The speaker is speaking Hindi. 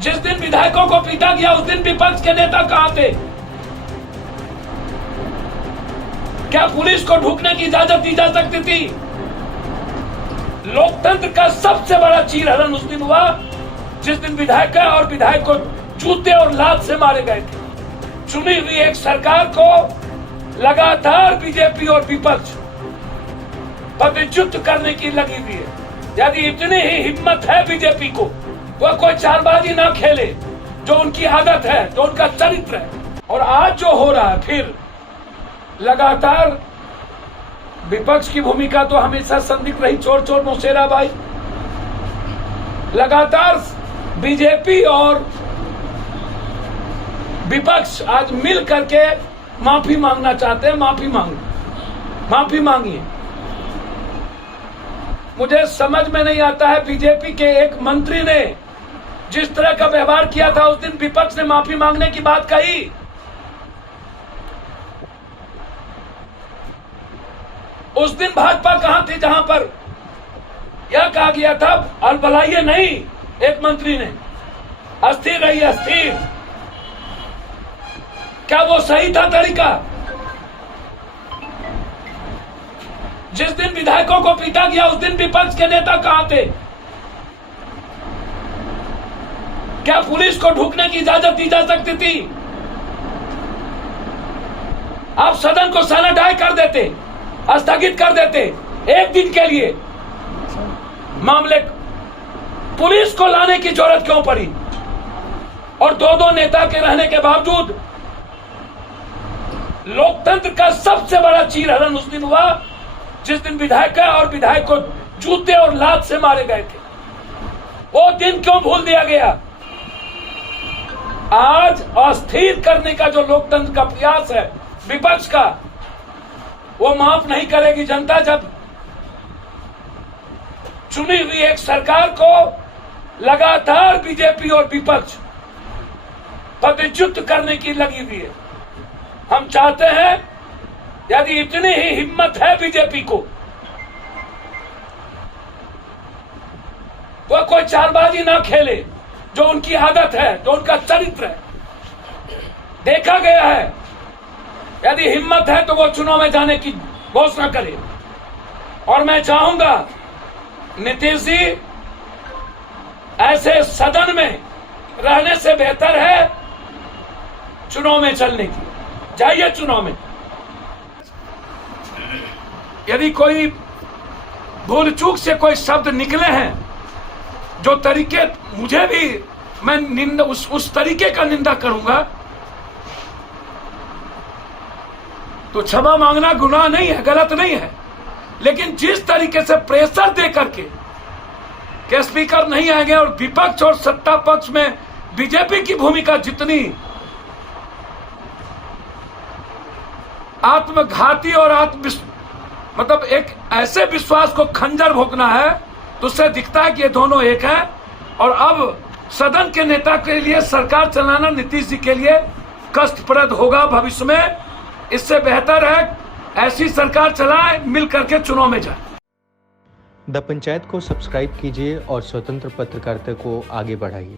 जिस दिन विधायकों को पीटा गया उस दिन विपक्ष के नेता कहां थे? क्या पुलिस को ढुकने की इजाजत दी जा सकती थी? लोकतंत्र का सबसे बड़ा चीरहरण उस दिन हुआ जिस दिन विधायक और विधायक को जूते और लात से मारे गए थे। चुनी हुई एक सरकार को लगातार बीजेपी और विपक्ष पदच्युत करने की लगी हुई है। यदि इतनी ही हिम्मत है बीजेपी को, वह कोई चालबाजी ना खेले, जो उनकी आदत है, जो उनका चरित्र है। और आज जो हो रहा है, फिर लगातार विपक्ष की भूमिका तो हमेशा संदिग्ध रही, चोर चोर मौसेरा भाई। लगातार बीजेपी और विपक्ष आज मिल करके माफी मांगना चाहते हैं। माफी मांगिए। मुझे समझ में नहीं आता है, बीजेपी के एक मंत्री ने जिस तरह का व्यवहार किया था, उस दिन विपक्ष ने माफी मांगने की बात कही। उस दिन भाजपा कहां थी जहां पर यह कहा गया था, अलबलाइए नहीं, एक मंत्री ने, अस्थिर रहिए, अस्थिर। क्या वो सही था तरीका? जिस दिन विधायकों को पीटा गया उस दिन विपक्ष के नेता कहां थे? क्या पुलिस को ढुकने की इजाजत दी जा सकती थी? आप सदन को सैनिटाइज कर देते, स्थगित कर देते एक दिन के लिए। मामले पुलिस को लाने की जरूरत क्यों पड़ी? और दो नेता के रहने के बावजूद लोकतंत्र का सबसे बड़ा चीरहरण उस दिन हुआ जिस दिन विधायक और विधायक को जूते और लात से मारे गए थे। वो दिन क्यों भूल दिया गया? आज अस्थिर करने का जो लोकतंत्र का प्रयास है विपक्ष का, वो माफ नहीं करेगी जनता। जब चुनी हुई एक सरकार को लगातार बीजेपी और विपक्ष पदच्युत करने की लगी हुई है। हम चाहते हैं, यदि इतनी ही हिम्मत है बीजेपी को, वह कोई चालबाजी ना खेले, जो उनकी आदत है, जो उनका चरित्र है। देखा गया है, यदि हिम्मत है तो वो चुनाव में जाने की घोषणा करे। और मैं चाहूंगा नीतीश जी, ऐसे सदन में रहने से बेहतर है चुनाव में चलने की। जाइए चुनाव में। यदि कोई भूल चूक से कोई शब्द निकले हैं, जो तरीके मुझे भी, मैं उस तरीके का निंदा करूंगा, तो क्षमा मांगना गुनाह नहीं है, गलत नहीं है। लेकिन जिस तरीके से प्रेशर दे करके कि स्पीकर नहीं आएंगे और विपक्ष और सत्ता पक्ष में बीजेपी की भूमिका जितनी आत्मघाती और मतलब एक ऐसे विश्वास को खंजर भोंकना है, तो उससे दिखता है कि ये दोनों एक हैं। और अब सदन के नेता के लिए सरकार चलाना नीतीश जी के लिए कष्टप्रद होगा भविष्य में। इससे बेहतर है ऐसी सरकार चलाए, मिल करके चुनाव में जाए। द पंचायत को सब्सक्राइब कीजिए और स्वतंत्र पत्रकारिता को आगे बढ़ाइए।